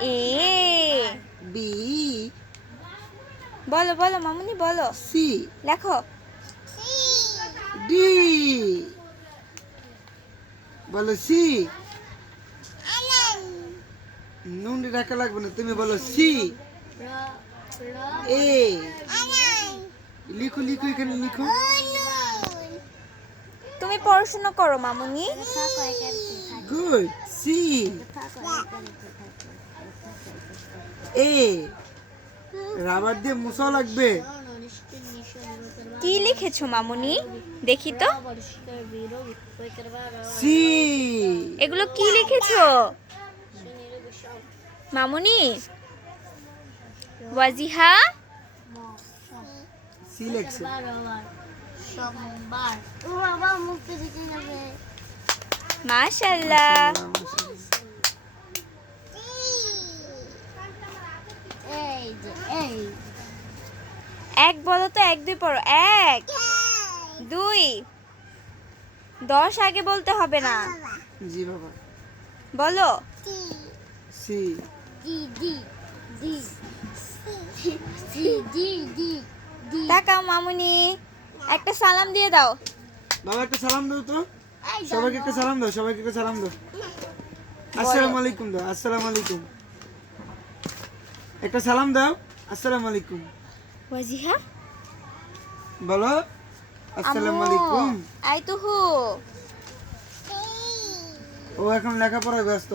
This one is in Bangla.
এ। বি। বলো বলো মামুনি বলো। সি। লেখো। ডি। বলো সি। নুন রাখা লাগবে না তুমি বলো সি। এ। লিখো লিখো এখানে লিখো। তুমি পড়াশোনা করো মামুনি। গুড সি এ রাবার দিয়ে মুছা লাগবে। কি লিখেছো মামুনি? দেখি তো। সি এগুলো কি লিখেছো? মামুনি? ওয়াজিহা? সি লেখছে। সোমবার ও বাবা মুখে দিতে যাবে। মাশাল্লাহ এই এক বলো তো এক দুই পড়ো। এক দুই। দশ আগে বলতে হবে না। জি বাবা। বলো। সি। তাকাও মামুনি। একটা সালাম দিয়ে দাও। বাবা একটা সালাম দাও তো। সবাইকে একটা সালাম দাও সবাইকে একটা সালাম দাও। আসসালামু আলাইকুম দাও আসসালামু আলাইকুম একটা সালাম দাও আসসালামু আলাইকুম ওয়াজিহা? বলো আসসালামু আলাইকুম আই তো হু। ও এখন লেখাপড়ায় ব্যস্ত।